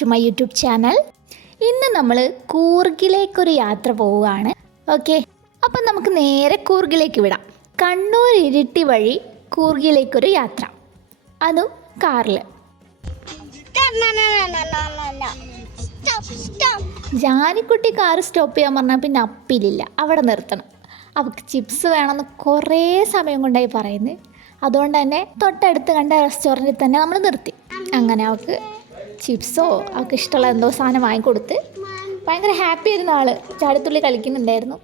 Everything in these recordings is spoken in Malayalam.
To my YouTube channel ഇന്ന് നമ്മൾ കൂർഗിലേക്കൊരു യാത്ര പോവുകയാണ്. ഓക്കെ അപ്പം നമുക്ക് നേരെ കൂർഗിലേക്ക് വിടാം. കണ്ണൂർ ഇരിട്ടി വഴി കൂർഗിലേക്കൊരു യാത്ര. അതും കാറിൽ ജാനിക്കുട്ടി കാർ സ്റ്റോപ്പ് ചെയ്യാൻ പറഞ്ഞാൽ പിന്നെ അപ്പിലില്ല. അവിടെ നിർത്തണം. അവൾക്ക് ചിപ്സ് വേണമെന്ന് കുറേ സമയം കൊണ്ടായി പറയുന്നത് അതുകൊണ്ട് തന്നെ തൊട്ടടുത്ത് കണ്ട റെസ്റ്റോറന്റിൽ തന്നെ നമ്മൾ നിർത്തി. അങ്ങനെ അവൾക്ക് ചിപ്സോ അവൾക്ക് ഇഷ്ടമുള്ള എന്തോ സാധനം വാങ്ങിക്കൊടുത്ത് ഭയങ്കര ഹാപ്പി ആയിരുന്ന ആൾ ചാടിത്തുള്ളി കളിക്കുന്നുണ്ടായിരുന്നു.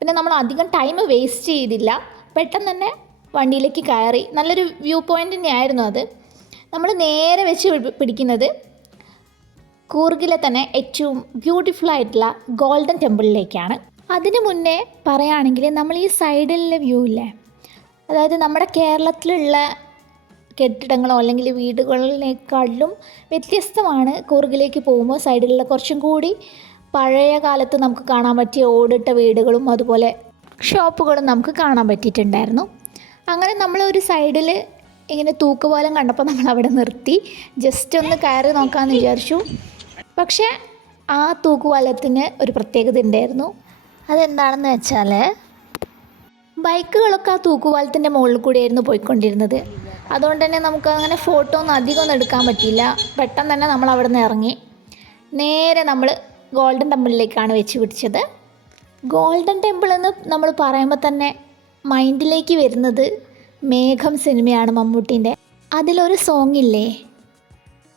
പിന്നെ നമ്മൾ അധികം ടൈം വേസ്റ്റ് ചെയ്തില്ല. പെട്ടെന്ന് തന്നെ വണ്ടിയിലേക്ക് കയറി. നല്ലൊരു വ്യൂ പോയിന്റ് തന്നെയായിരുന്നു അത്. നമ്മൾ നേരെ വെച്ച് പിടിക്കുന്നത് കൂർഗിലെ തന്നെ ഏറ്റവും ബ്യൂട്ടിഫുൾ ആയിട്ടുള്ള ഗോൾഡൻ ടെമ്പിളിലേക്കാണ് അതിന് മുന്നേ പറയുകയാണെങ്കിൽ നമ്മൾ ഈ സൈഡിലെ വ്യൂ ഇല്ലേ? അതായത് നമ്മുടെ കേരളത്തിലുള്ള കെട്ടിടങ്ങളോ അല്ലെങ്കിൽ വീടുകളിനേക്കാളും വ്യത്യസ്തമാണ് കൂർഗിലേക്ക് പോകുമ്പോൾ സൈഡിലുള്ള കുറച്ചും കൂടി പഴയ കാലത്ത് നമുക്ക് കാണാൻ പറ്റിയ ഓടിട്ട വീടുകളും അതുപോലെ ഷോപ്പുകളും നമുക്ക് കാണാൻ പറ്റിയിട്ടുണ്ടായിരുന്നു. അങ്ങനെ നമ്മൾ ഒരു സൈഡിൽ ഇങ്ങനെ തൂക്കുപോലം കണ്ടപ്പോൾ നമ്മൾ അവിടെ നിർത്തി. ജസ്റ്റ് ഒന്ന് കയറി നോക്കാമെന്ന് വിചാരിച്ചു. പക്ഷേ ആ തൂക്കുപാലത്തിന് ഒരു പ്രത്യേകത ഉണ്ടായിരുന്നു. അതെന്താണെന്ന് വെച്ചാൽ ബൈക്കുകളൊക്കെ ആ തൂക്കുപാലത്തിന്റെ മുകളിൽ കൂടിയായിരുന്നു പോയിക്കൊണ്ടിരുന്നത്. അതുകൊണ്ട് തന്നെ നമുക്ക് അങ്ങനെ ഫോട്ടോ ഒന്നും അധികം ഒന്നും എടുക്കാൻ പറ്റിയില്ല. പെട്ടെന്ന് തന്നെ നമ്മൾ അവിടെ നിന്ന് ഇറങ്ങി. നേരെ നമ്മൾ ഗോൾഡൻ ടെമ്പിളിലേക്കാണ് വെച്ച് പിടിച്ചത്. ഗോൾഡൻ ടെമ്പിൾ എന്ന് നമ്മൾ പറയുമ്പോൾ തന്നെ മൈൻഡിലേക്ക് വരുന്നത് മേഘം സിനിമയാണ് മമ്മൂട്ടീന്റെ. അതിലൊരു സോങ് ഇല്ലേ?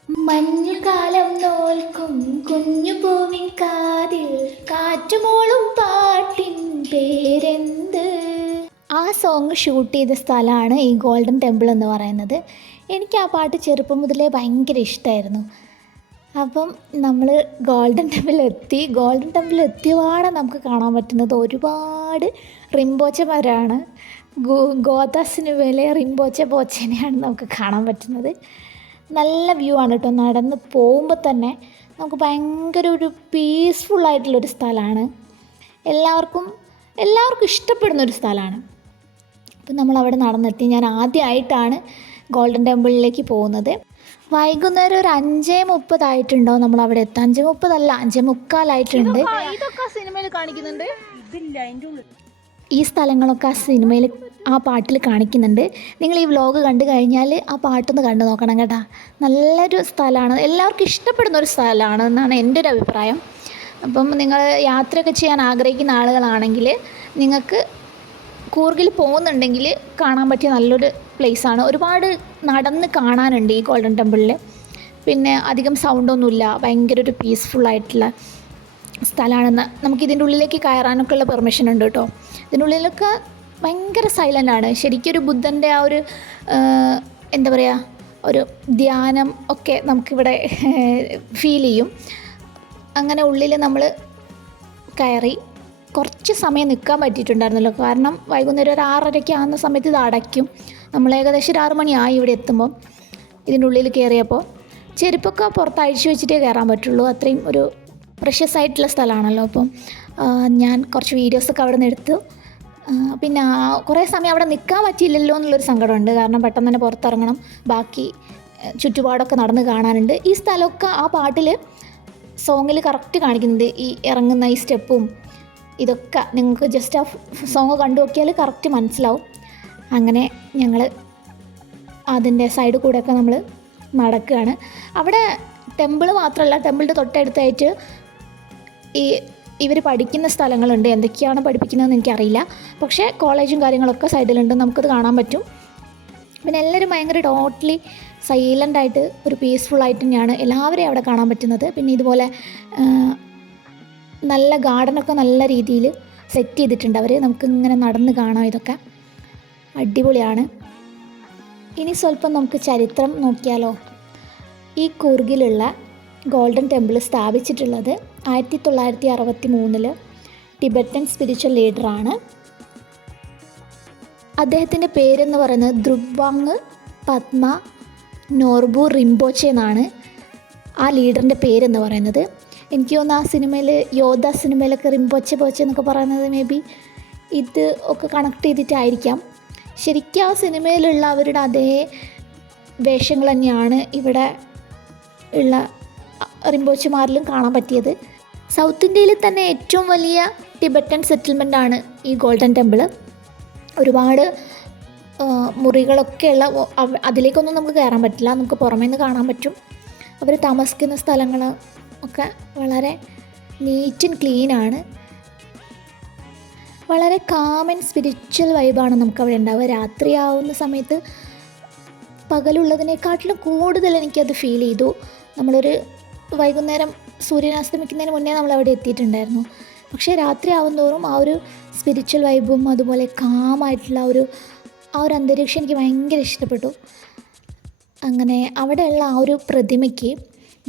മഞ്ഞുകാലം നോൽക്കും കുഞ്ഞു പൂവിൻ കാതിൽ. കാറ്റുമോളും പാട്ടിൻ പേരെന്ത്? ആ സോങ് ഷൂട്ട് ചെയ്ത സ്ഥലമാണ് ഈ ഗോൾഡൻ ടെമ്പിൾ എന്ന് പറയുന്നത്. എനിക്ക് ആ പാട്ട് ചെറുപ്പം മുതലേ ഭയങ്കര ഇഷ്ടമായിരുന്നു അപ്പം നമ്മൾ ഗോൾഡൻ ടെമ്പിൾ എത്തി. ഗോൾഡൻ ടെമ്പിൾ എത്തിയപാടെ നമുക്ക് കാണാൻ പറ്റുന്നത്. ഒരുപാട് റിംബോച്ചമാരാണ്. ഗോ ഗോതാസിന് സിനിമയിലെ റിംബോച്ച ബോച്ചനെയാണ് നമുക്ക് കാണാൻ പറ്റുന്നത്. നല്ല വ്യൂ ആണ് കേട്ടോ. നടന്ന് പോകുമ്പോൾ തന്നെ നമുക്ക് ഭയങ്കര ഒരു പീസ്ഫുള്ളായിട്ടുള്ളൊരു സ്ഥലമാണ് എല്ലാവർക്കും എല്ലാവർക്കും ഇഷ്ടപ്പെടുന്ന ഒരു സ്ഥലമാണ് അപ്പം നമ്മൾ അവിടെ നടന്നെത്തി. ഞാൻ ആദ്യമായിട്ടാണ് ഗോൾഡൻ ടെമ്പിളിലേക്ക് പോകുന്നത്. വൈകുന്നേരം ഒരു അഞ്ചേ മുപ്പതായിട്ടുണ്ടോ നമ്മൾ അവിടെ എത്താം അഞ്ചേ മുപ്പതല്ല അഞ്ചേ മുക്കാലായിട്ടുണ്ട്. ഇതൊക്കെ സിനിമയിൽ കാണിക്കുന്നുണ്ട്? ഈ സ്ഥലങ്ങളൊക്കെ ആ സിനിമയിൽ ആ പാട്ടിൽ കാണിക്കുന്നുണ്ട്. നിങ്ങൾ ഈ വ്ലോഗ് കണ്ടു കഴിഞ്ഞാൽ ആ പാട്ടൊന്ന് കണ്ടു നോക്കണം കേട്ടാ. നല്ലൊരു സ്ഥലമാണ്. എല്ലാവർക്കും ഇഷ്ടപ്പെടുന്ന ഒരു സ്ഥലമാണ് എന്നാണ് എന്റെ ഒരു അഭിപ്രായം. അപ്പം നിങ്ങൾ യാത്രയൊക്കെ ചെയ്യാൻ ആഗ്രഹിക്കുന്ന ആളുകളാണെങ്കിൽ നിങ്ങൾക്ക് കൂർഗിൽ പോകുന്നുണ്ടെങ്കിൽ കാണാൻ പറ്റിയ നല്ലൊരു പ്ലേസാണ് ഒരുപാട് നടന്ന് കാണാനുണ്ട് ഈ ഗോൾഡൻ ടെമ്പിളിൽ പിന്നെ അധികം സൗണ്ടൊന്നുമില്ല ഭയങ്കര ഒരു പീസ്ഫുൾ ആയിട്ടുള്ള സ്ഥലമാണെന്ന് നമുക്ക് ഇതിന്റെ ഉള്ളിലേക്ക് കയറാനൊക്കെ ഉള്ള പെർമിഷൻ ഉണ്ട് കേട്ടോ. ഇതിന്റെ ഉള്ളിലൊക്കെ ഭയങ്കര സൈലന്റ് ആണ്. ശരിക്കും ഒരു ബുദ്ധന്റെ ആ ഒരു എന്താ പറയുക ഒരു ധ്യാനം ഒക്കെ നമുക്കിവിടെ ഫീൽ ചെയ്യും. അങ്ങനെ ഉള്ളിൽ നമ്മൾ കയറി കുറച്ച് സമയം നിൽക്കാൻ പറ്റിയിട്ടുണ്ടായിരുന്നല്ലോ. കാരണം വൈകുന്നേരം ഒരു ആറരയ്ക്ക് ആകുന്ന സമയത്ത് ഇത് അടയ്ക്കും. നമ്മൾ ഏകദേശം ഒരു ആറ് മണിയായി ഇവിടെ എത്തുമ്പോൾ ഇതിന്റെ ഉള്ളിൽ കയറിയപ്പോൾ ചെരുപ്പൊക്കെ പുറത്ത് അഴിച്ചു വെച്ചിട്ടേ കയറാൻ പറ്റുള്ളൂ. അത്രയും ഒരു പ്രഷ്യസ് ആയിട്ടുള്ള സ്ഥലമാണല്ലോ. അപ്പം ഞാൻ കുറച്ച് വീഡിയോസൊക്കെ അവിടെ നിന്ന് എടുത്തു. പിന്നെ കുറേ സമയം അവിടെ നിൽക്കാൻ പറ്റിയില്ലല്ലോ എന്നുള്ളൊരു സങ്കടമുണ്ട്. കാരണം പെട്ടെന്ന് തന്നെ പുറത്തിറങ്ങണം. ബാക്കി ചുറ്റുപാടൊക്കെ നടന്ന് കാണാനുണ്ട്. ഈ സ്ഥലമൊക്കെ ആ പാട്ടിൽ സോങ്ങിൽ കറക്റ്റ് കാണിക്കുന്നുണ്ട്. ഈ ഇറങ്ങുന്ന ഈ സ്റ്റെപ്പും ഇതൊക്കെ നിങ്ങൾക്ക് ജസ്റ്റ് ആ സോങ് കണ്ടു നോക്കിയാൽ കറക്റ്റ് മനസ്സിലാവും. അങ്ങനെ ഞങ്ങൾ അതിന്റെ സൈഡ് കൂടെയൊക്കെ നമ്മൾ നടക്കുകയാണ്. അവിടെ ടെമ്പിൾ മാത്രമല്ല ടെമ്പിളിന്റെ തൊട്ടടുത്തായിട്ട് ഈ ഇവർ പഠിക്കുന്ന സ്ഥലങ്ങളുണ്ട്. എന്തൊക്കെയാണ് പഠിപ്പിക്കുന്നതെന്ന് എനിക്കറിയില്ല. പക്ഷേ കോളേജും കാര്യങ്ങളൊക്കെ സൈഡിലുണ്ട്. നമുക്കത് കാണാൻ പറ്റും. പിന്നെ എല്ലാവരും ഭയങ്കര ടോട്ടലി സൈലന്റ് ആയിട്ട് ഒരു പീസ്ഫുൾ ആയിട്ട് തന്നെയാണ് എല്ലാവരെയും അവിടെ കാണാൻ പറ്റുന്നത്. പിന്നെ ഇതുപോലെ നല്ല ഗാർഡനൊക്കെ നല്ല രീതിയിൽ സെറ്റ് ചെയ്തിട്ടുണ്ട് അവർ നമുക്കിങ്ങനെ നടന്ന് കാണാം ഇതൊക്കെ. അടിപൊളിയാണ്. ഇനി സ്വല്പം നമുക്ക് ചരിത്രം നോക്കിയാലോ. ഈ കൂർഗിലുള്ള ഗോൾഡൻ ടെമ്പിൾ സ്ഥാപിച്ചിട്ടുള്ളത് ആയിരത്തി തൊള്ളായിരത്തി അറുപത്തി മൂന്നിൽ ടിബറ്റൻ സ്പിരിച്വൽ ലീഡറാണ്. അദ്ദേഹത്തിന്റെ പേരെന്ന് പറയുന്നത് ദ്രുവാങ് പത്മ നോർബു റിംബോച്ചെ എന്നാണ് ആ ലീഡറിന്റെ പേരെന്ന് പറയുന്നത്. എനിക്ക് തോന്നുന്നു ആ സിനിമയിൽ യോധ സിനിമയിലൊക്കെ റിംപോച്ച പോച്ച എന്നൊക്കെ പറയുന്നത് മേ ബി ഇത് ഒക്കെ കണക്ട് ചെയ്തിട്ടായിരിക്കാം. ശരിക്കും ആ സിനിമയിലുള്ള അവരുടെ അതേ വേഷങ്ങൾ തന്നെയാണ് ഇവിടെ ഉള്ള റിംബോച്ചമാരിലും കാണാൻ പറ്റിയത്. സൗത്ത് ഇന്ത്യയിൽ തന്നെ ഏറ്റവും വലിയ ടിബറ്റൻ സെറ്റിൽമെന്റ് ആണ് ഈ ഗോൾഡൻ ടെമ്പിൾ ഒരുപാട് മുറികളൊക്കെയുള്ള അതിലേക്കൊന്നും നമുക്ക് കയറാൻ പറ്റില്ല. നമുക്ക് പുറമേ നിന്ന് കാണാൻ പറ്റും. അവർ താമസിക്കുന്ന സ്ഥലങ്ങൾ ഒക്കെ വളരെ നീറ്റ് ആൻഡ് ആണ്. വളരെ കാം ആൻഡ് സ്പിരിച്വൽ വൈബാണ് നമുക്ക് അവിടെ ഉണ്ടാവുക. രാത്രിയാവുന്ന സമയത്ത് പകലുള്ളതിനെക്കാട്ടിലും കൂടുതൽ എനിക്കത് ഫീൽ ചെയ്തു. നമ്മളൊരു വൈകുന്നേരം സൂര്യനാസ്തമിക്കുന്നതിന് മുന്നേ നമ്മൾ അവിടെ എത്തിയിട്ടുണ്ടായിരുന്നു. പക്ഷേ രാത്രി ആവുന്തോറും ആ ഒരു സ്പിരിച്വൽ വൈബും അതുപോലെ കാമായിട്ടുള്ള ഒരു ആ ഒരു അന്തരീക്ഷം എനിക്ക് ഭയങ്കര ഇഷ്ടപ്പെട്ടു. അങ്ങനെ അവിടെയുള്ള ആ ഒരു പ്രതിമയ്ക്ക്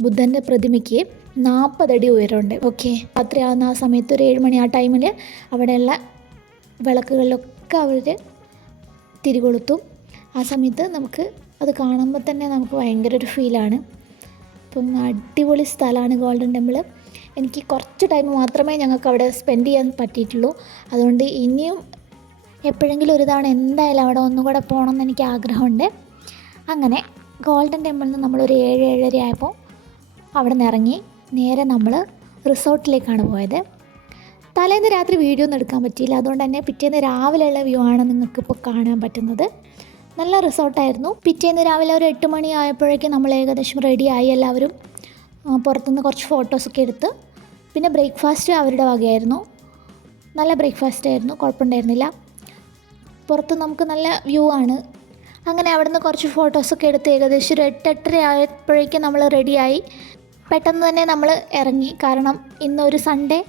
ബുദ്ധന്റെ പ്രതിമയ്ക്ക് നാൽപ്പതടി ഉയരമുണ്ട്. ഓക്കെ രാത്രിയാവുന്ന ആ സമയത്ത് ഒരു ഏഴ് മണി ആ ടൈമിൽ അവിടെയുള്ള വിളക്കുകളിലൊക്കെ അവർ തിരികൊളുത്തും. ആ സമയത്ത് നമുക്ക് അത് കാണുമ്പോൾ തന്നെ നമുക്ക് ഭയങ്കര ഒരു ഫീലാണ് അപ്പം അടിപൊളി സ്ഥലമാണ് ഗോൾഡൻ ടെമ്പിൾ എനിക്ക് കുറച്ച് ടൈം മാത്രമേ ഞങ്ങൾക്ക് അവിടെ സ്പെൻഡ് ചെയ്യാൻ പറ്റിയിട്ടുള്ളൂ. അതുകൊണ്ട് ഇനിയും എപ്പോഴെങ്കിലും ഒരു തവണ എന്തായാലും അവിടെ ഒന്നും ഒന്നുകൂടെ പോകണമെന്ന് എനിക്ക് ആഗ്രഹമുണ്ട്. അങ്ങനെ ഗോൾഡൻ ടെമ്പിളിൽ നിന്ന് നമ്മളൊരു ഏഴ് ഏഴര ആയപ്പോൾ അവിടെ നിന്ന് ഇറങ്ങി. നേരെ നമ്മൾ റിസോർട്ടിലേക്കാണ് പോയത്. തലേന്ന് രാത്രി വീഡിയോ ഒന്നും എടുക്കാൻ പറ്റിയില്ല. അതുകൊണ്ട് തന്നെ പിറ്റേന്ന് രാവിലെയുള്ള വ്യൂ ആണ് നിങ്ങൾക്ക് ഇപ്പോൾ കാണാൻ പറ്റുന്നത്. നല്ല റിസോർട്ടായിരുന്നു. പിറ്റേന്ന് രാവിലെ ഒരു എട്ട് മണി ആയപ്പോഴേക്കും നമ്മൾ ഏകദേശം റെഡിയായി എല്ലാവരും പുറത്തുനിന്ന് കുറച്ച് ഫോട്ടോസൊക്കെ എടുത്ത് പിന്നെ ബ്രേക്ക്ഫാസ്റ്റ് അവരുടെ വകയായിരുന്നു. നല്ല ബ്രേക്ക്ഫാസ്റ്റ് ആയിരുന്നു. കുഴപ്പമുണ്ടായിരുന്നില്ല. പുറത്ത് നമുക്ക് നല്ല വ്യൂ ആണ്. അങ്ങനെ അവിടുന്ന് കുറച്ച് ഫോട്ടോസൊക്കെ എടുത്ത് ഏകദേശം ഒരു എട്ട് എട്ടര ആയപ്പോഴേക്കും നമ്മൾ റെഡിയായി പെട്ടെന്ന് തന്നെ നമ്മൾ ഇറങ്ങി. കാരണം ഇന്നൊരു സൺഡേ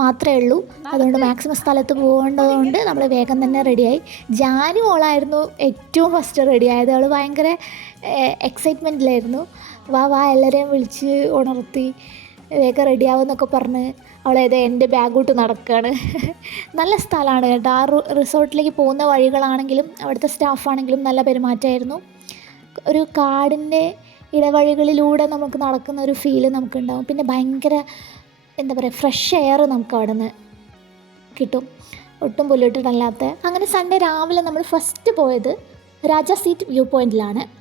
മാത്രമേ ഉള്ളൂ. അതുകൊണ്ട് മാക്സിമം സ്ഥലത്ത് പോകേണ്ടതുകൊണ്ട് നമ്മൾ വേഗം തന്നെ റെഡിയായി ജാനു മോളായിരുന്നു ഏറ്റവും ഫസ്റ്റ് റെഡി ആയത്. അവൾ ഭയങ്കര എക്സൈറ്റ്മെന്റിലായിരുന്നു വാ വാ എല്ലാവരെയും വിളിച്ച് ഉണർത്തി വേഗം റെഡിയാവുമെന്നൊക്കെ പറഞ്ഞ് അവളേത് എന്റെ ബാഗോട്ട് നടക്കുകയാണ് നല്ല സ്ഥലമാണ് കേട്ടോ. ആ റിസോർട്ടിലേക്ക് പോകുന്ന വഴികളാണെങ്കിലും അവിടുത്തെ സ്റ്റാഫാണെങ്കിലും നല്ല പെരുമാറ്റമായിരുന്നു. ഒരു കാടിന്റെ ഇടവഴികളിലൂടെ നമുക്ക് നടക്കുന്ന ഒരു ഫീൽ നമുക്കുണ്ടാവും. പിന്നെ ഭയങ്കര എന്താ പറയുക ഫ്രഷ് എയർ നമുക്ക് അവിടെ നിന്ന് കിട്ടും. ഒട്ടും പുല്ലിട്ടിട്ടല്ലാത്ത. അങ്ങനെ സൺഡേ രാവിലെ നമ്മൾ ഫസ്റ്റ് പോയത് രാജ സീറ്റ് വ്യൂ പോയിന്റിലാണ്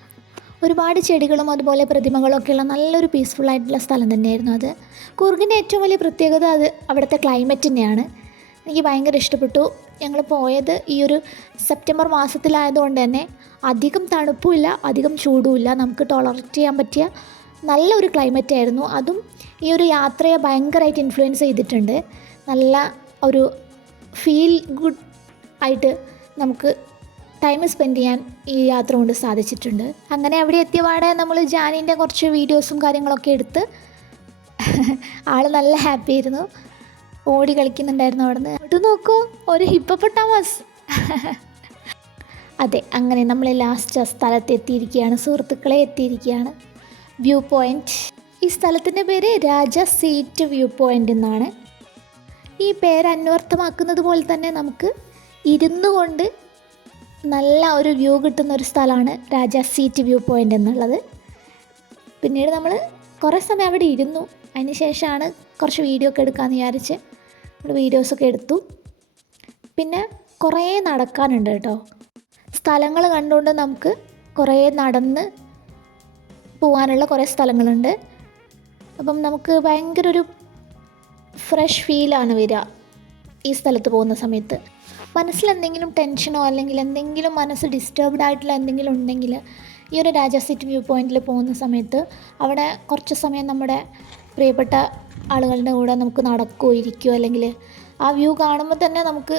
ഒരുപാട് ചെടികളും അതുപോലെ പ്രതിമകളൊക്കെയുള്ള നല്ലൊരു പീസ്ഫുൾ ആയിട്ടുള്ള സ്ഥലം തന്നെയായിരുന്നു അത്. കൂർഗിന്റെ ഏറ്റവും വലിയ പ്രത്യേകത അത് അവിടുത്തെ ക്ലൈമറ്റ് തന്നെയാണ്. എനിക്ക് ഭയങ്കര ഇഷ്ടപ്പെട്ടു. ഞങ്ങൾ പോയത് ഈ ഒരു സെപ്റ്റംബർ മാസത്തിലായതുകൊണ്ട് തന്നെ അധികം തണുപ്പുമില്ല അധികം ചൂടുമില്ല. നമുക്ക് ടോളറേറ്റ് ചെയ്യാൻ പറ്റിയ നല്ലൊരു ക്ലൈമറ്റ് ആയിരുന്നു. അതും ഈ ഒരു യാത്രയെ ഭയങ്കരമായിട്ട് ഇൻഫ്ലുവൻസ് ചെയ്തിട്ടുണ്ട്. നല്ല ഒരു ഫീൽ ഗുഡ് ആയിട്ട് നമുക്ക് ടൈം സ്പെൻഡ് ചെയ്യാൻ ഈ യാത്ര കൊണ്ട് സാധിച്ചിട്ടുണ്ട്. അങ്ങനെ അവിടെ എത്തിയപാടെ നമ്മൾ ജാനിന്റെ കുറച്ച് വീഡിയോസും കാര്യങ്ങളൊക്കെ എടുത്ത് ആൾ നല്ല ഹാപ്പി ആയിരുന്നു. ഓടി കളിക്കുന്നുണ്ടായിരുന്നു അവിടെ നിന്ന് അങ്ങോട്ട് നോക്കൂ ഒരു ഹിപ്പപ്പൊട്ടാമസ്. അതെ അങ്ങനെ നമ്മൾ ലാസ്റ്റ് ആ സ്ഥലത്ത് എത്തിയിരിക്കുകയാണ് സുഹൃത്തുക്കളെ എത്തിയിരിക്കുകയാണ്. വ്യൂ പോയിന്റ് ഈ സ്ഥലത്തിന്റെ പേര് രാജ സീറ്റ് വ്യൂ പോയിന്റ് എന്നാണ്. ഈ പേര് അന്വർത്ഥമാക്കുന്നത് പോലെ തന്നെ നമുക്ക് ഇരുന്നു കൊണ്ട് നല്ല ഒരു വ്യൂ കിട്ടുന്ന ഒരു സ്ഥലമാണ് രാജ സീറ്റ് വ്യൂ പോയിന്റ് എന്നുള്ളത്. പിന്നീട് നമ്മൾ കുറേ സമയം അവിടെ ഇരുന്നു. അതിന് ശേഷമാണ് കുറച്ച് വീഡിയോ ഒക്കെ എടുക്കാമെന്ന് വിചാരിച്ച് നമ്മൾ വീഡിയോസൊക്കെ എടുത്തു. പിന്നെ കുറേ നടക്കാനുണ്ട് കേട്ടോ. സ്ഥലങ്ങൾ കണ്ടുകൊണ്ട് നമുക്ക് കുറേ നടന്ന് പോകാനുള്ള കുറേ സ്ഥലങ്ങളുണ്ട്. അപ്പം നമുക്ക് ഭയങ്കര ഒരു ഫ്രഷ് ഫീലാണ് വരിക ഈ സ്ഥലത്ത് പോകുന്ന സമയത്ത്. മനസ്സിൽ എന്തെങ്കിലും ടെൻഷനോ അല്ലെങ്കിൽ എന്തെങ്കിലും മനസ്സ് ഡിസ്റ്റർബ്ഡ് ആയിട്ടുള്ള എന്തെങ്കിലും ഉണ്ടെങ്കിൽ ഈ ഒരു രാജ സിറ്റി വ്യൂ പോയിന്റിൽ പോകുന്ന സമയത്ത് അവിടെ കുറച്ച് സമയം നമ്മുടെ പ്രിയപ്പെട്ട ആളുകളുടെ കൂടെ നമുക്ക് നടക്കുകയോ ഇരിക്കുകയോ അല്ലെങ്കിൽ ആ വ്യൂ കാണുമ്പോൾ തന്നെ നമുക്ക്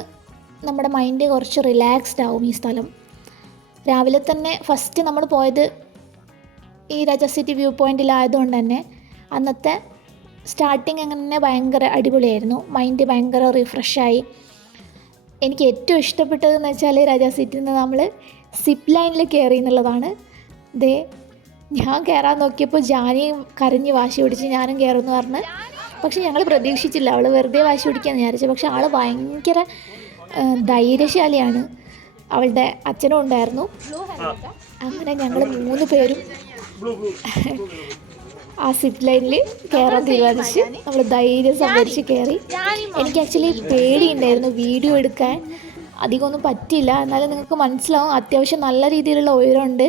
നമ്മുടെ മൈൻഡ് കുറച്ച് റിലാക്സ്ഡ് ആവും ഈ സ്ഥലം. രാവിലെ തന്നെ ഫസ്റ്റ് നമ്മൾ പോയത് ഈ രാജ സിറ്റി വ്യൂ പോയിന്റിലായതുകൊണ്ട് തന്നെ അന്നത്തെ സ്റ്റാർട്ടിങ് അങ്ങനെ ഭയങ്കര അടിപൊളിയായിരുന്നു. മൈൻഡ് ഭയങ്കര റിഫ്രഷായി എനിക്ക് ഏറ്റവും ഇഷ്ടപ്പെട്ടതെന്ന് വെച്ചാൽ രാജാ സിറ്റിയിൽ നിന്ന് നമ്മൾ സിപ്പ് ലൈനിൽ കയറി എന്നുള്ളതാണ്. ദേ ഞാൻ കയറാൻ നോക്കിയപ്പോൾ ജാനിയും കരഞ്ഞ് വാശി പിടിച്ച് ഞാനും കയറുമെന്ന് പറഞ്ഞ്. പക്ഷെ ഞങ്ങൾ പ്രതീക്ഷിച്ചില്ല. അവൾ വെറുതെ വാശി പിടിക്കാൻ വിചാരിച്ചു. പക്ഷെ ആൾ ഭയങ്കര ധൈര്യശാലിയാണ്. അവളുടെ അച്ഛനും ഉണ്ടായിരുന്നു. അങ്ങനെ ഞങ്ങൾ മൂന്ന് പേരും ആ സിറ്റ് ലൈനിൽ കയറാൻ തീരുമാനിച്ച് നമ്മൾ ധൈര്യം സംഭരിച്ച് കയറി എനിക്ക് ആക്ച്വലി പേടിയുണ്ടായിരുന്നു വീഡിയോ എടുക്കാൻ. അധികമൊന്നും പറ്റില്ല എന്നാലും നിങ്ങൾക്ക് മനസ്സിലാവും. അത്യാവശ്യം നല്ല രീതിയിലുള്ള ഉയരമുണ്ട്.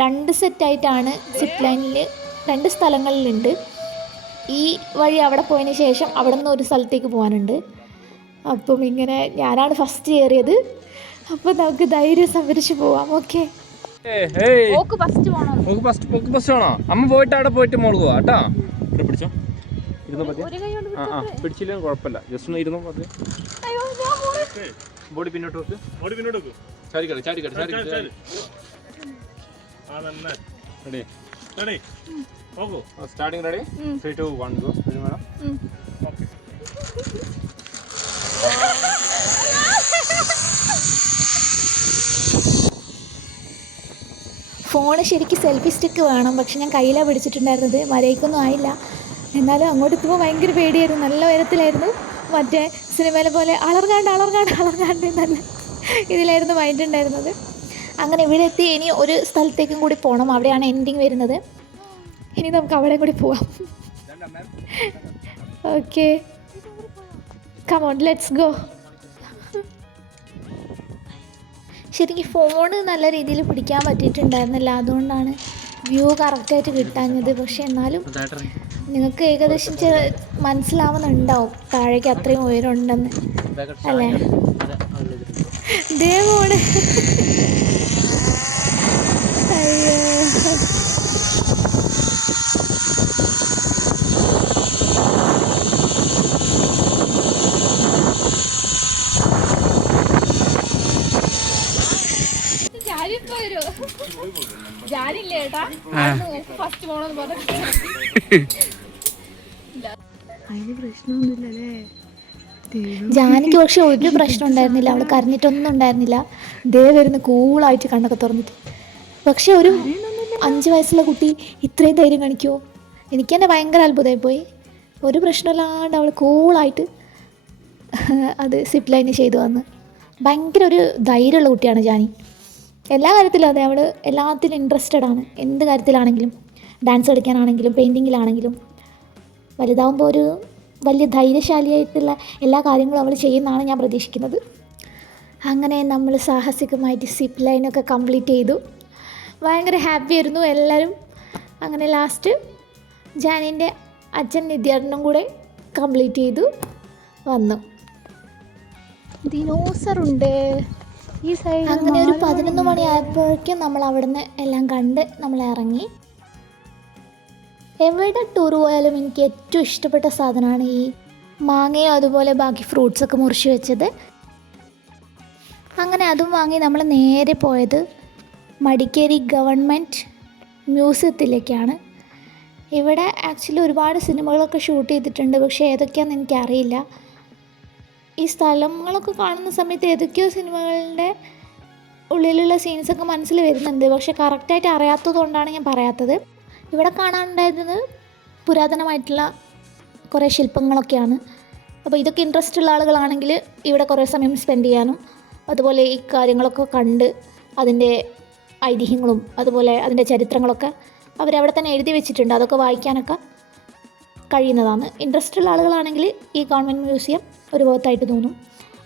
രണ്ട് സെറ്റായിട്ടാണ് സിപ്പ് ലൈനിൽ രണ്ട് സ്ഥലങ്ങളിലുണ്ട്. ഈ വഴി അവിടെ പോയതിന് ശേഷം അവിടെ നിന്ന് ഒരു സ്ഥലത്തേക്ക് പോകാനുണ്ട്. അപ്പം ഇങ്ങനെ ഞാനാണ് ഫസ്റ്റ് കയറിയത്. അപ്പം നമുക്ക് ധൈര്യം സംഭരിച്ച് പോവാം. ഓക്കെ അമ്മ പോയിട്ട് അവിടെ പോയിട്ട് മോൾ പോവാ കേട്ടാ? ഇവിടെ പിടിച്ചോ. ഇരുന്നോ പതി ഒരു കൈ കൊണ്ട് ആ ആ പിടിച്ചില്ല കുഴപ്പമില്ല. ജസ്റ്റ് ഒന്ന് ഇരുന്നോ പതി അയ്യോ ഞാൻ പോണേ. ബോഡി പിന്നോട്ട് ഓടി പിന്നോട്ട് വെക്കൂ. ചാരിക്കട്ടെ ചാരിക്കട്ടെ ചാരി, ചാരിക്കട്ടെ ചാരി. ആ, തന്നെ. റെഡി? പോകൂ. Starting ready three two one go വരും മേഡം Okay. ഫോണ് ശരിക്കും സെൽഫി സ്റ്റിക്ക് വേണം. പക്ഷെ ഞാൻ കയ്യിലാണ് പിടിച്ചിട്ടുണ്ടായിരുന്നത്. മരയ്ക്കൊന്നും ആയില്ല. എന്നാലും അങ്ങോട്ട് എത്തുമ്പോൾ ഭയങ്കര പേടിയായിരുന്നു. നല്ല ഉയരത്തിലായിരുന്നു. മറ്റേ സിനിമയിലെ പോലെ അളർകാണ്ട് അളർകാണ്ട് അളർകാണ്ട് നല്ല ഇതിലായിരുന്നു മൈൻഡ് ഉണ്ടായിരുന്നത്. അങ്ങനെ ഇവിടെ എത്തി ഇനി ഒരു സ്ഥലത്തേക്കും കൂടി പോകണം അവിടെയാണ് എൻഡിങ് വരുന്നത്. ഇനി നമുക്ക് അവിടെ കൂടി പോവാം. Okay come on let's go ശരിക്കും ഫോണ് നല്ല രീതിയിൽ പിടിക്കാൻ പറ്റിയിട്ടുണ്ടായിരുന്നില്ല. അതുകൊണ്ടാണ് വ്യൂ കറക്റ്റായിട്ട് കിട്ടാഞ്ഞത്. പക്ഷേ എന്നാലും നിങ്ങൾക്ക് ഏകദേശം മനസ്സിലാവുന്നുണ്ടാവും. താഴേക്ക് അത്രയും ഉയരമുണ്ടെന്ന്. അല്ലേ? ദേ ജാനിക്ക് പക്ഷെ ഒരു പ്രശ്നം ഉണ്ടായിരുന്നില്ല അവൾ കരഞ്ഞിട്ടൊന്നും ഉണ്ടായിരുന്നില്ല. ദേ വരുന്ന കൂളായിട്ട് കണ്ണൊക്കെ തുറന്നിട്ട്. പക്ഷെ ഒരു അഞ്ച് വയസ്സുള്ള കുട്ടി ഇത്രയും ധൈര്യം കാണിക്കുമോ എനിക്ക് തന്നെ ഭയങ്കര അത്ഭുതമായി പോയി ഒരു പ്രശ്നമില്ലാണ്ട് അവൾ കൂളായിട്ട് അത് സിപ്പ് ലൈന് ചെയ്തു വന്ന് ഭയങ്കര ഒരു ധൈര്യമുള്ള കുട്ടിയാണ് ജാനി. എല്ലാ കാര്യത്തിലും അതെ അവൾ എല്ലാത്തിലും ഇൻട്രസ്റ്റഡ് ആണ്. എന്ത് കാര്യത്തിലാണെങ്കിലും ഡാൻസ് കളിക്കാനാണെങ്കിലും പെയിന്റിങ്ങിലാണെങ്കിലും വലുതാവുമ്പോൾ ഒരു വലിയ ധൈര്യശാലിയായിട്ടുള്ള എല്ലാ കാര്യങ്ങളും അവൾ ചെയ്യുന്നതാണ് ഞാൻ പ്രതീക്ഷിക്കുന്നത്. അങ്ങനെ നമ്മൾ സാഹസികമായിട്ട് സിപ്പ് ലൈനൊക്കെ കംപ്ലീറ്റ് ചെയ്തു. ഭയങ്കര ഹാപ്പി ആയിരുന്നു എല്ലാവരും അങ്ങനെ ലാസ്റ്റ് ജാനിന്റെ അച്ഛൻ നിത്യാടനും കൂടെ കംപ്ലീറ്റ് ചെയ്തു വന്നു. ദിനോസർ ഉണ്ട് ഈ സൈഡ് അങ്ങനെ ഒരു പതിനൊന്ന് മണിയായപ്പോഴേക്കും നമ്മൾ അവിടുന്ന് എല്ലാം കണ്ട് നമ്മൾ ഇറങ്ങി. എവിടെ ടൂർ പോയാലും എനിക്ക് ഏറ്റവും ഇഷ്ടപ്പെട്ട സാധനമാണ് ഈ മാങ്ങയും അതുപോലെ ബാക്കി ഫ്രൂട്ട്സൊക്കെ മുറിച്ച് വെച്ചത്. അങ്ങനെ അതും വാങ്ങി നമ്മൾ നേരെ പോയത് മടിക്കേരി ഗവൺമെന്റ് മ്യൂസിയത്തിലേക്കാണ്. ഇവിടെ ആക്ച്വലി ഒരുപാട് സിനിമകളൊക്കെ ഷൂട്ട് ചെയ്തിട്ടുണ്ട് പക്ഷേ ഏതൊക്കെയാണെന്ന് എനിക്കറിയില്ല. ഈ സ്ഥലങ്ങളൊക്കെ കാണുന്ന സമയത്ത് ഏതൊക്കെയോ സിനിമകളുടെ ഉള്ളിലുള്ള സീൻസൊക്കെ മനസ്സിൽ വരുന്നുണ്ട് പക്ഷേ കറക്റ്റായിട്ട് അറിയാത്തത് കൊണ്ടാണ് ഞാൻ പറയാത്തത്. ഇവിടെ കാണാനുണ്ടായിരുന്നത് പുരാതനമായിട്ടുള്ള കുറേ ശില്പങ്ങളൊക്കെയാണ്. അപ്പോൾ ഇതൊക്കെ ഇൻട്രസ്റ്റ് ഉള്ള ആളുകളാണെങ്കിൽ ഇവിടെ കുറേ സമയം സ്പെൻഡ് ചെയ്യാനും അതുപോലെ ഈ കാര്യങ്ങളൊക്കെ കണ്ട് അതിന്റെ ഐതിഹ്യങ്ങളും അതുപോലെ അതിന്റെ ചരിത്രങ്ങളൊക്കെ അവരവിടെ തന്നെ എഴുതി വെച്ചിട്ടുണ്ട്. അതൊക്കെ വായിക്കാനൊക്കെ കഴിയുന്നതാണ്. ഇൻട്രസ്റ്റ് ഉള്ള ആളുകളാണെങ്കിൽ ഈ ഗവൺമെന്റ് മ്യൂസിയം ഒരു ബോത്തായിട്ട് തോന്നും.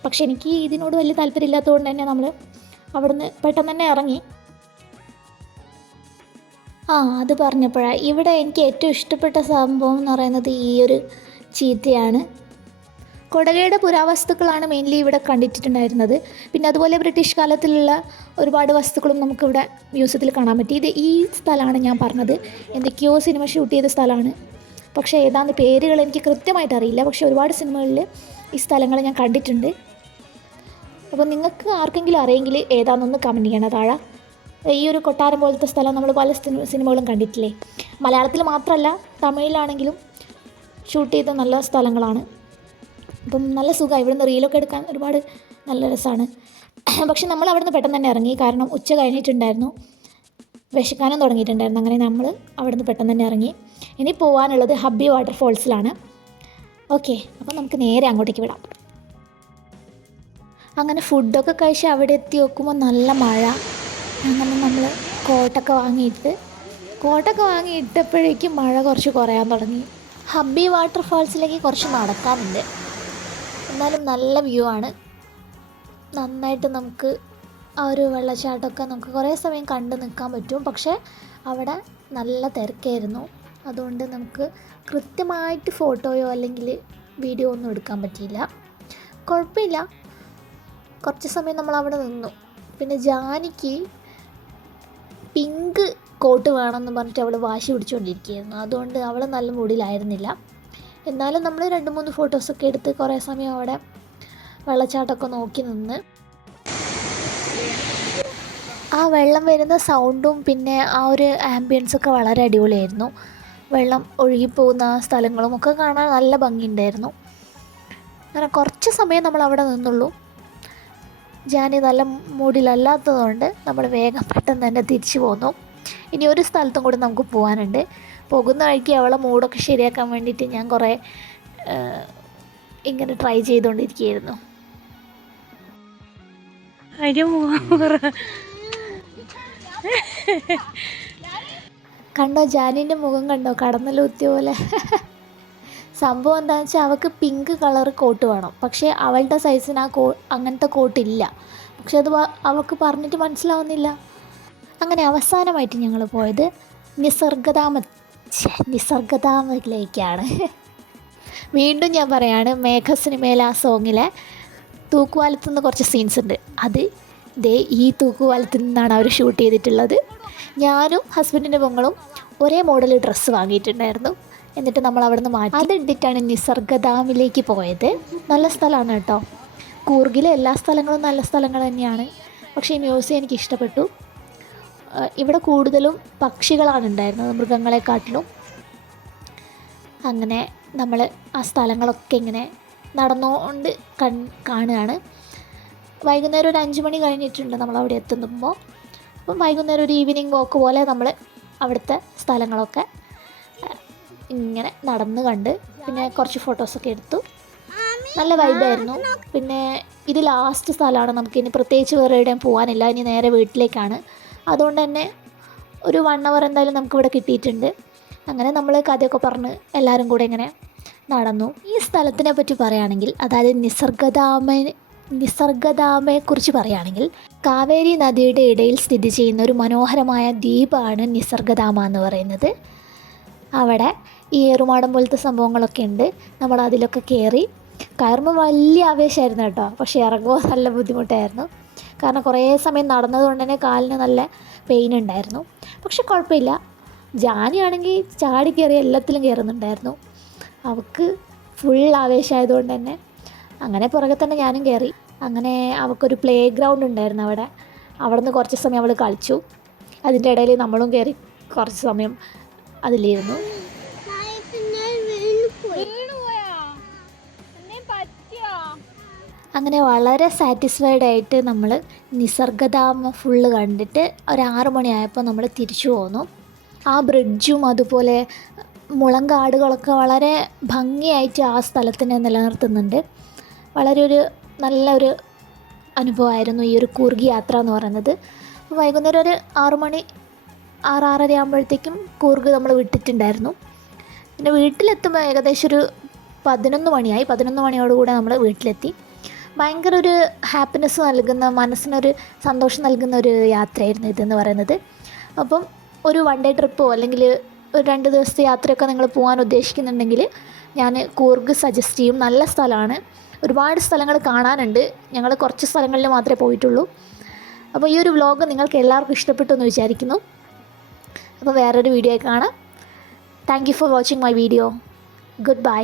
പക്ഷെ എനിക്ക് ഇതിനോട് വലിയ താല്പര്യമില്ലാത്തതുകൊണ്ട് തന്നെ നമ്മൾ അവിടുന്ന് പെട്ടെന്ന് തന്നെ ഇറങ്ങി. ആ അത് പറഞ്ഞപ്പോഴാണ് ഇവിടെ എനിക്ക് ഏറ്റവും ഇഷ്ടപ്പെട്ട സംഭവം എന്ന് പറയുന്നത് ഈ ഒരു ചീത്തയാണ്. കൊടകയുടെ പുരാവസ്തുക്കളാണ് മെയിൻലി ഇവിടെ കണ്ടിട്ടുണ്ടായിരുന്നത് പിന്നെ അതുപോലെ ബ്രിട്ടീഷ് കാലത്തിലുള്ള ഒരുപാട് വസ്തുക്കളും നമുക്കിവിടെ മ്യൂസിയത്തിൽ കാണാൻ പറ്റി. ഇത് ഈ സ്ഥലമാണ് ഞാൻ പറഞ്ഞത്. എന്തൊക്കെയോ സിനിമ ഷൂട്ട് ചെയ്ത സ്ഥലമാണ്. പക്ഷേ ഏതാണ് പേരുകൾ എനിക്ക് കൃത്യമായിട്ട് അറിയില്ല. പക്ഷേ ഒരുപാട് സിനിമകളിൽ ഈ സ്ഥലങ്ങൾ ഞാൻ കണ്ടിട്ടുണ്ട്. അപ്പോൾ നിങ്ങൾക്ക് ആർക്കെങ്കിലും അറിയെങ്കിൽ ഏതാണെന്നൊന്ന് കമന്റ് ചെയ്യണം താഴെ. ഈ ഒരു കൊട്ടാരം പോലത്തെ സ്ഥലം നമ്മൾ പല സിനിമ സിനിമകളും കണ്ടിട്ടില്ലേ? മലയാളത്തിൽ മാത്രമല്ല തമിഴിലാണെങ്കിലും ഷൂട്ട് ചെയ്ത നല്ല സ്ഥലങ്ങളാണ്. അപ്പം നല്ല സുഖമാണ് ഇവിടുന്ന് റീലൊക്കെ എടുക്കാൻ ഒരുപാട് നല്ല രസമാണ്. പക്ഷെ നമ്മൾ അവിടുന്ന് പെട്ടെന്ന് തന്നെ ഇറങ്ങി. കാരണം ഉച്ച കഴിഞ്ഞിട്ടുണ്ടായിരുന്നു. വിശക്കാനും തുടങ്ങിയിട്ടുണ്ടായിരുന്നു. അങ്ങനെ നമ്മൾ അവിടുന്ന് പെട്ടെന്ന് തന്നെ ഇറങ്ങി. ഇനി പോകാനുള്ളത് ഹബ്ബി വാട്ടർഫോൾസിലാണ്. ഓക്കെ അപ്പം നമുക്ക് നേരെ അങ്ങോട്ടേക്ക് വിടാം. അങ്ങനെ ഫുഡൊക്കെ കഴിച്ച് അവിടെ എത്തി നോക്കുമ്പോൾ നല്ല മഴ. അങ്ങനെ നമ്മൾ കോട്ടൊക്കെ വാങ്ങിയിട്ട് കോട്ടൊക്കെ വാങ്ങിയിട്ടപ്പോഴേക്കും മഴ കുറച്ച് കുറയാൻ തുടങ്ങി. ഹബ്ബി വാട്ടർഫാൾസിലേക്ക് കുറച്ച് നടക്കാനുണ്ട് എന്നാലും നല്ല വ്യൂ ആണ്. നന്നായിട്ട് നമുക്ക് ആ ഒരു വെള്ളച്ചാട്ടമൊക്കെ നമുക്ക് കുറേ സമയം കണ്ട് നിൽക്കാൻ പറ്റും. പക്ഷേ അവിടെ നല്ല തിരക്കായിരുന്നു. അതുകൊണ്ട് നമുക്ക് കൃത്യമായിട്ട് ഫോട്ടോയോ അല്ലെങ്കിൽ വീഡിയോ ഒന്നും എടുക്കാൻ പറ്റിയില്ല. കുഴപ്പമില്ല. കുറച്ച് സമയം നമ്മൾ അവിടെ നിന്നു. പിന്നെ ജാനിക്ക് പിങ്ക് കോട്ട് വേണമെന്ന് പറഞ്ഞിട്ട് അവൾ വാശി പിടിച്ചുകൊണ്ടിരിക്കുകയായിരുന്നു. അതുകൊണ്ട് അവൾ നല്ല മൂഡിലായിരുന്നില്ല എന്നാലും നമ്മൾ രണ്ട് മൂന്ന് ഫോട്ടോസൊക്കെ എടുത്ത് കുറേ സമയം അവിടെ വെള്ളച്ചാട്ടമൊക്കെ നോക്കി നിന്ന്. ആ വെള്ളം വരുന്ന സൗണ്ടും പിന്നെ ആ ഒരു ആംബിയൻസൊക്കെ വളരെ അടിപൊളിയായിരുന്നു. വെള്ളം ഒഴുകിപ്പോകുന്ന ആ സ്ഥലങ്ങളും ഒക്കെ കാണാൻ നല്ല ഭംഗിയുണ്ടായിരുന്നു. അങ്ങനെ കുറച്ച് സമയം നമ്മൾ അവിടെ നിന്നുള്ളൂ. ജാനി നല്ല മൂഡിലല്ലാത്തതുകൊണ്ട് നമ്മൾ വേഗം പെട്ടെന്ന് തന്നെ തിരിച്ചു പോന്നു. ഇനി ഒരു സ്ഥലത്തും കൂടി നമുക്ക് പോകാനുണ്ട്. പോകുന്ന വഴിക്ക് അവളെ മൂഡൊക്കെ ശരിയാക്കാൻ വേണ്ടിയിട്ട് ഞാൻ കുറേ ഇങ്ങനെ ട്രൈ ചെയ്തുകൊണ്ടിരിക്കുകയായിരുന്നു കണ്ടോ ജാനിന്റെ മുഖം കണ്ടോ? കടന്നലൂത്തിയ പോലെ. സംഭവം എന്താണെന്ന് വെച്ചാൽ അവൾക്ക് പിങ്ക് കളർ കോട്ട് വേണം. പക്ഷേ അവളുടെ സൈസിന് ആ കോ അങ്ങനത്തെ കോട്ടില്ല പക്ഷെ അത് അവൾക്ക് പറഞ്ഞിട്ട് മനസ്സിലാവുന്നില്ല. അങ്ങനെ അവസാനമായിട്ട് ഞങ്ങൾ പോയത് നിസർഗധാമ ഛെ, വീണ്ടും ഞാൻ പറയാണ് മേഘ സിനിമയിലെ ആ സോങ്ങിലെ തൂക്കുവാലത്തുനിന്ന് കുറച്ച് സീൻസ് ഉണ്ട്. അത് ദേ ഈ തൂക്കുവാലത്തു നിന്നാണ് അവർ ഷൂട്ട് ചെയ്തിട്ടുള്ളത്. ഞാനും ഹസ്ബൻഡിന്റെ പൊങ്ങളും ഒരേ മോഡൽ ഡ്രസ്സ് വാങ്ങിയിട്ടുണ്ടായിരുന്നു. എന്നിട്ട് നമ്മൾ അവിടെ നിന്ന് മാറ്റി. അതിട്ടിട്ടാണ് നിസർഗധാമിലേക്ക് പോയത്. നല്ല സ്ഥലമാണ് കേട്ടോ. കൂർഗിലെ എല്ലാ സ്ഥലങ്ങളും നല്ല സ്ഥലങ്ങൾ തന്നെയാണ്. പക്ഷേ ഈ മ്യൂസിയം എനിക്ക് ഇഷ്ടപ്പെട്ടു. ഇവിടെ കൂടുതലും പക്ഷികളാണ് ഉണ്ടായിരുന്നത് മൃഗങ്ങളെക്കാട്ടിലും. അങ്ങനെ നമ്മൾ ആ സ്ഥലങ്ങളൊക്കെ ഇങ്ങനെ നടന്നുകൊണ്ട് കൺ കാണുകയാണ്. വൈകുന്നേരം ഒരു അഞ്ച് മണി കഴിഞ്ഞിട്ടുണ്ട് നമ്മൾ അവിടെ എത്തുമ്പോൾ അപ്പം വൈകുന്നേരം ഒരു ഈവനിങ് വോക്ക് പോലെ നമ്മൾ അവിടുത്തെ സ്ഥലങ്ങളൊക്കെ ഇങ്ങനെ നടന്ന് കണ്ട് പിന്നെ കുറച്ച് ഫോട്ടോസൊക്കെ എടുത്തു. നല്ല വൈബായിരുന്നു പിന്നെ ഇത് ലാസ്റ്റ് സ്ഥലമാണ്. നമുക്ക് ഇനി പ്രത്യേകിച്ച് വേറെ എവിടെയും പോകാനില്ല ഇനി നേരെ വീട്ടിലേക്കാണ്. അതുകൊണ്ട് തന്നെ ഒരു വൺ അവർ എന്തായാലും നമുക്കിവിടെ കിട്ടിയിട്ടുണ്ട്. അങ്ങനെ നമ്മൾ കഥയൊക്കെ പറഞ്ഞ് എല്ലാവരും കൂടെ ഇങ്ങനെ നടന്നു. ഈ സ്ഥലത്തിനെ പറ്റി പറയുകയാണെങ്കിൽ അതായത് നിസർഗധാമ നിസർഗധാമയെക്കുറിച്ച് പറയുകയാണെങ്കിൽ കാവേരി നദിയുടെ ഇടയിൽ സ്ഥിതി ചെയ്യുന്ന ഒരു മനോഹരമായ ദ്വീപാണ് നിസർഗധാമ എന്ന് പറയുന്നത്. അവിടെ ഈ ഏറുമാടം പോലത്തെ സംഭവങ്ങളൊക്കെ ഉണ്ട്. നമ്മൾ അതിലൊക്കെ കയറി. കയറുമ്പോൾ വലിയ ആവേശമായിരുന്നു കേട്ടോ. പക്ഷേ ഇറങ്ങുമ്പോൾ നല്ല ബുദ്ധിമുട്ടായിരുന്നു. കാരണം കുറേ സമയം നടന്നതുകൊണ്ട് തന്നെ കാലിന് നല്ല പെയിൻ ഉണ്ടായിരുന്നു. പക്ഷെ കുഴപ്പമില്ല. ജാനിയാണെങ്കിൽ ചാടി കയറി എല്ലാത്തിലും കയറുന്നുണ്ടായിരുന്നു. അവൾക്ക് ഫുൾ ആവേശമായതുകൊണ്ട് തന്നെ. അങ്ങനെ പുറകെ തന്നെ ഞാനും കയറി. അങ്ങനെ അവൾക്കൊരു പ്ലേ ഗ്രൗണ്ട് ഉണ്ടായിരുന്നു അവിടെ. അവിടെ നിന്ന് കുറച്ച് സമയം അവൾ കളിച്ചു. അതിന്റെ ഇടയിൽ നമ്മളും കയറി കുറച്ച് സമയം അതിലിരുന്നു. അങ്ങനെ വളരെ സാറ്റിസ്ഫൈഡ് ആയിട്ട് നമ്മൾ നിസർഗധാമ ഫുള്ള് കണ്ടിട്ട് ഒരു ആറു മണിയായപ്പോൾ നമ്മൾ തിരിച്ചു പോന്നു. ആ ബ്രിഡ്ജും അതുപോലെ മുളങ്കാടുകളൊക്കെ വളരെ ഭംഗിയായിട്ട് ആ സ്ഥലത്തിനെ നിലനിർത്തുന്നുണ്ട്. വളരെ ഒരു നല്ലൊരു അനുഭവമായിരുന്നു ഈ ഒരു കൂർഗ് യാത്ര എന്ന് പറയുന്നത്. വൈകുന്നേരം ഒരു ആറു മണി ആറ് ആറര ആകുമ്പോഴത്തേക്കും കൂർഗ് നമ്മൾ വിട്ടിട്ടുണ്ടായിരുന്നു. പിന്നെ വീട്ടിലെത്തുമ്പോൾ ഏകദേശം ഒരു പതിനൊന്ന് മണിയായി. പതിനൊന്ന് മണിയോടുകൂടെ നമ്മൾ വീട്ടിലെത്തി. ഭയങ്കര ഒരു ഹാപ്പിനെസ് നൽകുന്ന മനസ്സിനൊരു സന്തോഷം നൽകുന്ന ഒരു യാത്രയായിരുന്നു ഇതെന്ന് പറയുന്നത്. അപ്പം ഒരു വൺ ഡേ ട്രിപ്പോ അല്ലെങ്കിൽ ഒരു രണ്ട് ദിവസത്തെ യാത്രയൊക്കെ നിങ്ങൾ പോകാൻ ഉദ്ദേശിക്കുന്നുണ്ടെങ്കിൽ ഞാൻ കൂർഗ് സജസ്റ്റ് ചെയ്യും. നല്ല സ്ഥലമാണ്. ഒരുപാട് സ്ഥലങ്ങൾ കാണാനുണ്ട്. ഞങ്ങൾ കുറച്ച് സ്ഥലങ്ങളിൽ മാത്രമേ പോയിട്ടുള്ളൂ. അപ്പോൾ ഈ ഒരു വ്ലോഗ് നിങ്ങൾക്ക് എല്ലാവർക്കും ഇഷ്ടപ്പെട്ടു എന്ന് വിചാരിക്കുന്നു. അപ്പോൾ വേറൊരു വീഡിയോ കാണാം. Thank you for watching my video good bye